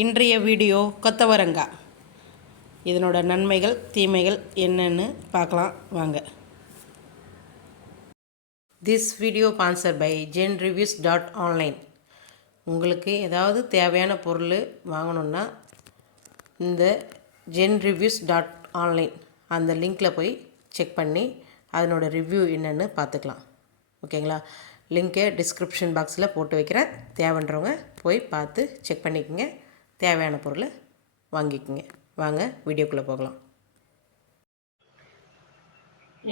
இன்றைய வீடியோ கொத்தவரங்காய். இதனோட நன்மைகள் தீமைகள் என்னன்னு பார்க்கலாம் வாங்க. This video sponsored by genreviews.online. உங்களுக்கு ஏதாவது தேவையான பொருள் வாங்கணுன்னா இந்த genreviews.online அந்த லிங்க்கில் போய் செக் பண்ணி அதனோட ரிவ்யூ என்னென்னு பார்த்துக்கலாம். ஓகேங்களா? லிங்க்கை டிஸ்கிரிப்ஷன் பாக்ஸில் போட்டு வைக்கிறேன். தேவைன்றவங்க போய் பார்த்து செக் பண்ணிக்கோங்க. தேவையான பொருளை வாங்கிக்கோங்க. வாங்க வீடியோக்குள்ளே போகலாம்.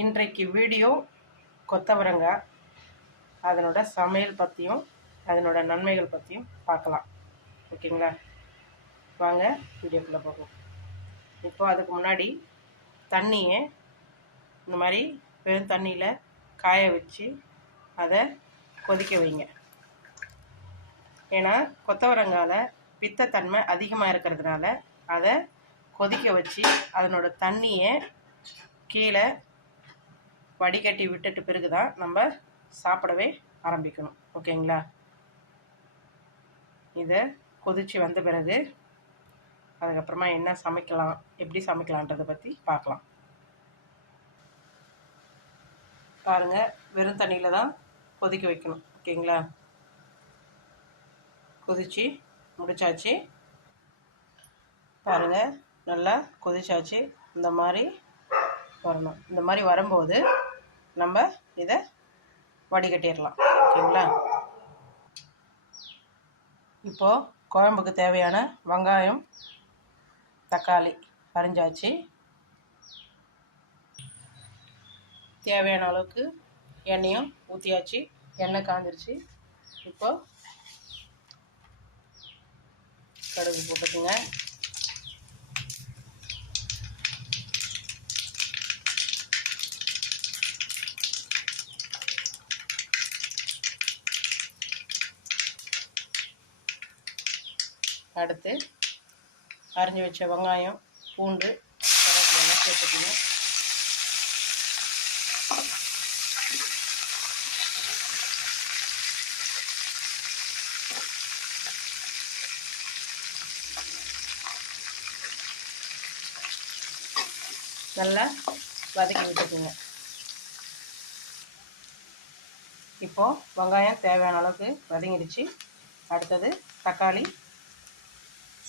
இன்றைக்கு வீடியோ கொத்தவரங்காய், அதனோட சமையல் பற்றியும் அதனோட நன்மைகள் பற்றியும் பார்க்கலாம். ஓகேங்களா? வாங்க வீடியோக்குள்ளே போகலாம். இப்போ அதுக்கு முன்னாடி தண்ணியை இந்த மாதிரி வெறும் தண்ணியில் காய வச்சு அதை கொதிக்க வைங்க. ஏன்னா கொத்தவரங்காயில் பித்தத்தன்மை அதிகமாக இருக்கிறதுனால அதை கொதிக்க வச்சு அதனோட தண்ணியை கீழே வடிகட்டி விட்டுட்டு பிறகு தான் நம்ம சாப்பிடவே ஆரம்பிக்கணும். ஓகேங்களா? இதை கொதித்து வந்த பிறகு அதுக்கப்புறமா என்ன சமைக்கலாம், எப்படி சமைக்கலான்றதை பற்றி பார்க்கலாம். பாருங்கள், வெறும் தண்ணியில் தான் கொதிக்க வைக்கணும். ஓகேங்களா? கொதிச்சு முடிச்சாச்சு. பாருங்கள், நல்லா கொதிச்சாச்சு. இந்த மாதிரி வரணும். இந்த மாதிரி வரும்போது நம்ம இதை வடிகட்டிடலாம். ஓகேங்களா? இப்போது குழம்புக்கு தேவையான வெங்காயம், தக்காளி அரிஞ்சாச்சு. தேவையான அளவுக்கு எண்ணெயும் ஊற்றியாச்சு. எண்ணெய் காஞ்சிருச்சு. இப்போ கடுகு போட்டுக்குங்க. அடுத்து அரிஞ்சு வச்ச வெங்காயம், பூண்டு, கருவேப்பிலை சேர்த்துக்குங்க. நல்லா வதக்கி விட்டுக்குங்க. இப்போது வெங்காயம் தேவையான அளவுக்கு வதங்கிடுச்சு. அடுத்தது தக்காளி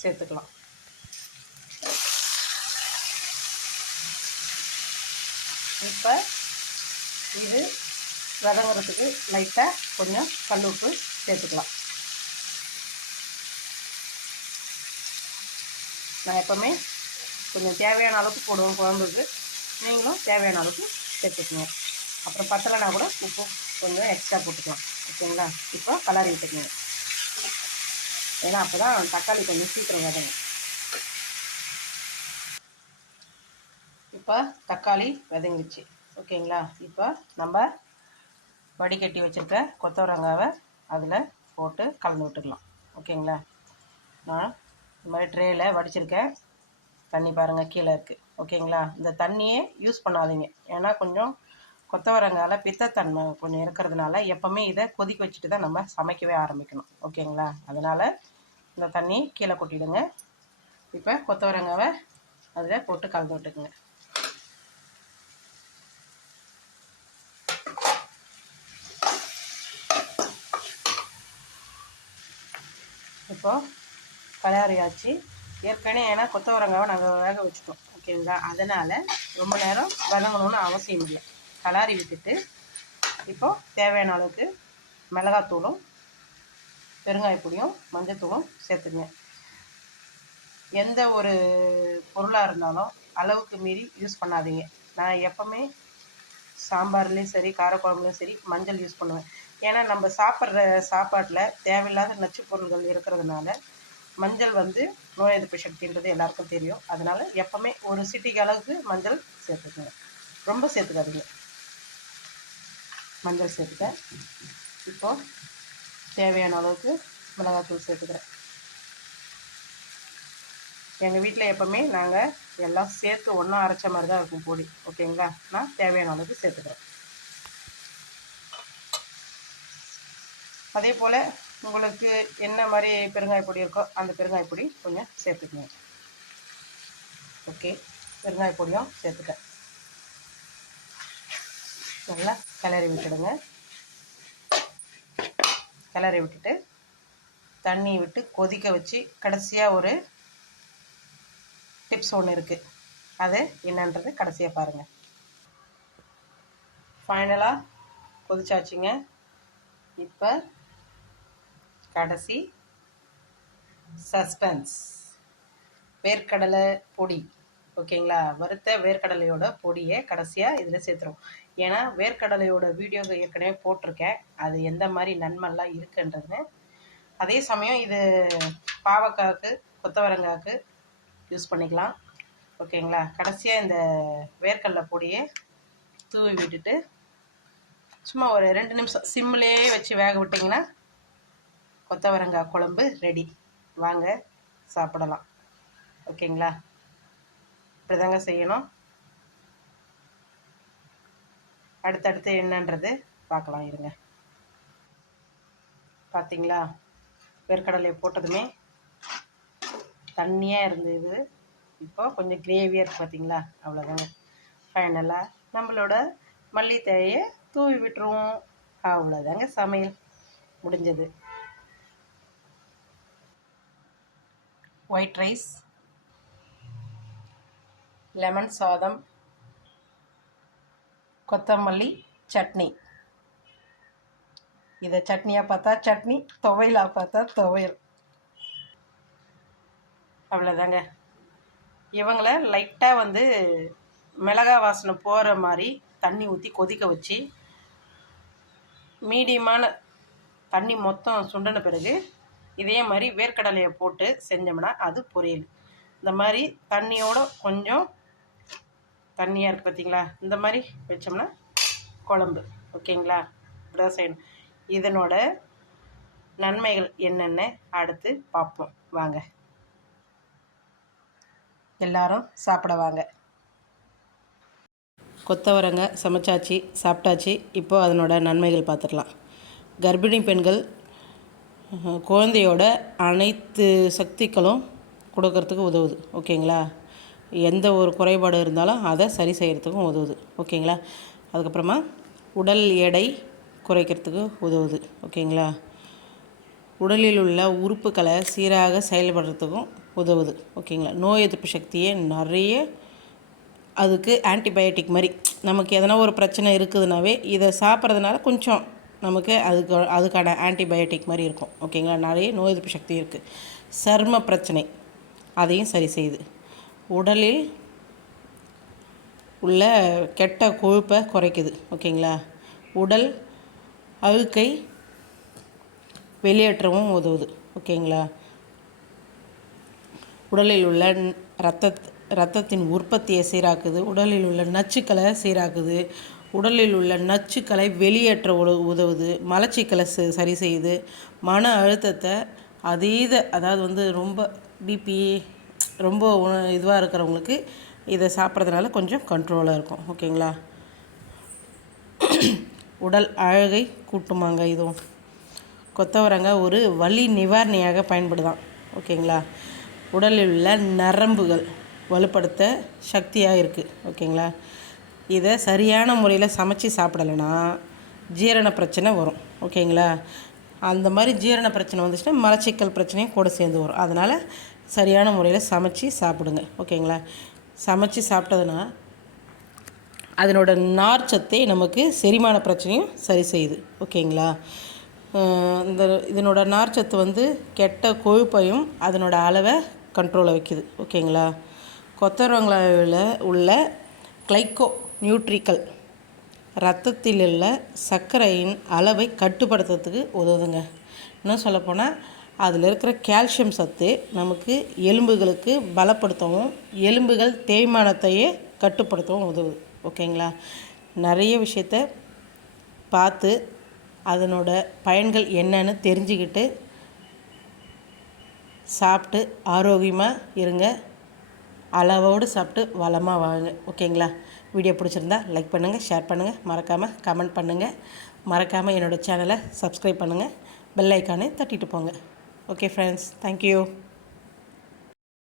சேர்த்துக்கலாம். இப்போ இது வதங்குறதுக்கு லைட்டாக கொஞ்சம் கல் உப்பு சேர்த்துக்கலாம். நான் எப்போவுமே கொஞ்சம் தேவையான அளவுக்கு போடுவோம் குழம்புக்கு. நீங்களும் தேவையான அளவுக்கு சேர்த்துக்குங்க. அப்புறம் பத்தலைனா கூட உப்பு கொஞ்சம் எக்ஸ்ட்ரா போட்டுக்கலாம். ஓகேங்களா? இப்போ கலரி விட்டுக்குங்க. ஏன்னா அப்போ தான் தக்காளி கொஞ்சம் சீக்கிரம் வதங்கும். இப்போ தக்காளி வதங்கிடுச்சு. ஓகேங்களா? இப்போ நம்ம வடிகட்டி வச்சுருக்க கொத்தவரங்காவை அதில் போட்டு கலந்து விட்டுக்கலாம். ஓகேங்களா? நான் இந்த மாதிரி ட்ரேயில் வடிச்சிருக்கேன். தண்ணி பாருங்கள் கீழே இருக்குது. ஓகேங்களா? இந்த தண்ணியே யூஸ் பண்ணாதீங்க. ஏன்னா கொஞ்சம் கொத்தவரங்காயில் பித்தத்தன்மை கொஞ்சம் இருக்கிறதுனால எப்போவுமே இதை கொதிக்க வச்சுட்டு தான் நம்ம சமைக்கவே ஆரம்பிக்கணும். ஓகேங்களா? அதனால் இந்த தண்ணி கீழே கொட்டிடுங்க. இப்போ கொத்தவரங்காவை அதில் போட்டு கலந்து விட்டுக்குங்க. இப்போது கலரியாச்சு. ஏற்கனவே ஏன்னா கொத்தவரங்காவை நாங்கள் வேக வச்சுட்டோம். ஓகேங்களா? அதனால் ரொம்ப நேரம் வதங்கணும்னு அவசியம் இல்லை. கலரி விட்டுட்டு இப்போது தேவையான அளவுக்கு மிளகாத்தூளும் பெருங்காயப்பொடியும் மஞ்சத்தூளும் சேர்த்துக்குங்க. எந்த ஒரு பொருளாக இருந்தாலும் அளவுக்கு மீறி யூஸ் பண்ணாதீங்க. நான் எப்போவுமே சாம்பார்லேயும் சரி காரக்குழம்புலையும் சரி மஞ்சள் யூஸ் பண்ணுவேன். ஏன்னா நம்ம சாப்பிட்ற சாப்பாட்டில் தேவையில்லாத நச்சு பொருள்கள் இருக்கிறதுனால மஞ்சள் நோய் எதிர்ப்பு சக்தின்றது எல்லாருக்கும் தெரியும். அதனால் எப்போவுமே ஒரு சிட்டிக்கு அளவுக்கு மஞ்சள் சேர்த்துக்குங்க. ரொம்ப சேர்த்துக்காதீங்க. மஞ்சள் சேர்த்துக்க. இப்போது தேவையான அளவுக்கு மிளகாத்தூள் சேர்த்துக்கிறேன். எங்கள் வீட்டில் எப்போவுமே நாங்கள் எல்லாம் சேர்த்து ஒன்றா அரைச்ச மாதிரி தான் இருக்கும் பொடி. ஓகேங்களா? நான் தேவையான அளவுக்கு சேர்த்துக்கிறேன். அதே போல் உங்களுக்கு என்ன மாதிரி பெருங்காய பொடி இருக்கோ அந்த பெருங்காய பொடி கொஞ்சம் சேர்த்துக்கணும். ஓகே, பெருங்காய பொடியும் சேர்த்துட்டேன். நல்லா கிளறி விட்டுடுங்க. கிளறி விட்டுட்டு தண்ணி விட்டு கொதிக்க வச்சு கடைசியாக ஒரு டிப்ஸ் ஒன்று இருக்குது, அது என்னன்றது கடைசியாக பாருங்கள். ஃபைனலாக கொதிச்சாச்சுங்க. இப்போ கடைசி சஸ்பென்ஸ், வேர்க்கடலை பொடி. ஓகேங்களா, வறுத்த வேர்க்கடலையோட பொடியை கடைசியாக இதில் சேர்த்துரும். ஏன்னா வேர்க்கடலையோட வீடியோ ஏற்கனவே போட்டிருக்கேன், அது எந்த மாதிரி நன்மைலாம் இருக்குன்றதுன்னு. அதே சமயம் இது பாவக்காய்க்கு கொத்தவரங்காய்க்கு யூஸ் பண்ணிக்கலாம். ஓகேங்களா, கடைசியாக இந்த வேர்க்கடலை பொடியை தூவி விட்டுட்டு சும்மா ஒரு 2 நிமிஷம் சிம்லேயே வச்சு வேக விட்டிங்கன்னா கொத்தவரங்காய் குழம்பு ரெடி. வாங்க சாப்பிடலாம். ஓகேங்களா, இப்படிதாங்க செய்யணும். அடுத்தடுத்து என்னன்றது பார்க்கலாம் இருங்க. பார்த்தீங்களா, வேர்க்கடலையை போட்டதுமே தண்ணியாக இருந்தது, இப்போ கொஞ்சம் கிரேவியாக இருக்குது. பார்த்தீங்களா, அவ்வளோதாங்க. ஃபைனலாக நம்மளோட மல்லித்தழையை தூவி விட்டுருவோம். அவ்வளோதாங்க, சமையல் முடிஞ்சது. ஒயிட் ரைஸ், லெமன் சாதம், கொத்தமல்லி சட்னி. இதை சட்னியாக பார்த்தா சட்னி, துவையலாக பார்த்தா துவையல். அவ்வளோதாங்க. இவங்கள லைட்டாக வந்து மிளகா வாசனை போகிற மாதிரி தண்ணி ஊற்றி கொதிக்க வச்சு மீடியமான தண்ணி மொத்தம் சுண்டின பிறகு இதே மாதிரி வேர்க்கடலையை போட்டு செஞ்சோம்னா அது பொரியல். இந்த மாதிரி தண்ணியோட கொஞ்சம் தண்ணியாக இருக்குது பார்த்தீங்களா, இந்த மாதிரி வச்சோம்னா குழம்பு. ஓகேங்களா, இப்படிதான் செய்யணும். இதனோட நன்மைகள் என்னென்ன அடுத்து பார்ப்போம் வாங்க. எல்லாரும் சாப்பிட வாங்க. கொத்தவரங்காய் சமைச்சாச்சு, சாப்பிட்டாச்சு. இப்போது அதனோட நன்மைகள் பார்த்துடலாம். கர்ப்பிணி பெண்கள் குழந்தையோட அனைத்து சக்திகளும் கொடுக்கறதுக்கு உதவுது. ஓகேங்களா, எந்த ஒரு குறைபாடு இருந்தாலும் அதை சரி செய்கிறதுக்கும் உதவுது. ஓகேங்களா, அதுக்கப்புறமா உடல் எடை குறைக்கிறதுக்கு உதவுது. ஓகேங்களா, உடலில் உள்ள உறுப்புகளை சீராக செயல்படுறதுக்கும் உதவுது. ஓகேங்களா, நோய் எதிர்ப்பு சக்தியை நிறைய, அதுக்கு ஆன்டிபயோட்டிக் மாதிரி நமக்கு எதனா ஒரு பிரச்சனை இருக்குதுனாவே இதை சாப்பிட்றதுனால கொஞ்சம் நமக்கு அதுக்கான ஆன்டிபயோட்டிக் மாதிரி இருக்கும். ஓகேங்களா, நிறைய நோய் எதிர்ப்பு சக்தி இருக்குது. சர்ம பிரச்சனை அதையும் சரி செய்யுது. உடலில் உள்ள கெட்ட கொழுப்பை குறைக்குது. ஓகேங்களா, உடல் அழுக்கை வெளியேற்றவும் உதவுது. ஓகேங்களா, உடலில் உள்ள இரத்தத்தின் உற்பத்தியை சீராக்குது. உடலில் உள்ள நச்சுக்களை சீராக்குது. உடலில் உள்ள நச்சுக்களை வெளியேற்ற உதவுது. மலச்சிக்கலை சரி செய்யுது. மன அழுத்தத்தை அதாவது வந்து ரொம்ப பிபி ரொம்ப இதுவாக இருக்கிறவங்களுக்கு இதை சாப்பிட்றதுனால கொஞ்சம் கண்ட்ரோலாக இருக்கும். ஓகேங்களா, உடல் அழகை கூட்டுமாங்க. இதுவும் கொத்தவரங்காய் ஒரு வலி நிவாரணியாக பயன்படுதான். ஓகேங்களா, உடலில் உள்ள நரம்புகள் வலுப்படுத்த சக்தியாக இருக்குது. ஓகேங்களா, இதை சரியான முறையில் சமைச்சு சாப்பிடலைன்னா ஜீரண பிரச்சனை வரும். ஓகேங்களா, அந்த மாதிரி ஜீரண பிரச்சனை வந்துச்சுன்னா மலச்சிக்கல் பிரச்சனையும் கூட சேர்ந்து வரும். அதனால் சரியான முறையில் சமைச்சு சாப்பிடுங்க. ஓகேங்களா, சமைச்சு சாப்பிட்டதுன்னா அதனோட நார்ச்சத்தை நமக்கு செரிமான பிரச்சனையும் சரி செய்யுது. ஓகேங்களா, இதனோட நார்ச்சத்து வந்து கெட்ட கொழுப்பையும் அதனோட அளவை கண்ட்ரோலை வைக்குது. ஓகேங்களா, கொத்தவரங்காயில் உள்ள கிளைக்கோ நியூட்ரிக்கல் இரத்தத்தில் உள்ள சர்க்கரையின் அளவை கட்டுப்படுத்துறதுக்கு உதவுதுங்க. இன்னும் சொல்லப்போனால் அதில் இருக்கிற கால்சியம் சத்து நமக்கு எலும்புகளுக்கு பலப்படுத்தவும் எலும்புகள் தேய்மானத்தையே கட்டுப்படுத்தவும் உதவுது. ஓகேங்களா, நிறைய விஷயத்த பார்த்து அதனோட பயன்கள் என்னன்னு தெரிஞ்சுக்கிட்டு சாப்பிட்டு ஆரோக்கியமாக இருங்க. அளவோடு சாப்பிட்டு வளமாக வாழுங்க. ஓகேங்களா, வீடியோ பிடிச்சிருந்தா லைக் பண்ணுங்கள், ஷேர் பண்ணுங்கள், மறக்காமல் கமெண்ட் பண்ணுங்கள், மறக்காமல் என்னோடய சேனலை சப்ஸ்கிரைப் பண்ணுங்கள். பெல் ஐக்கானே தட்டிட்டு போங்க. Okay friends, thank you.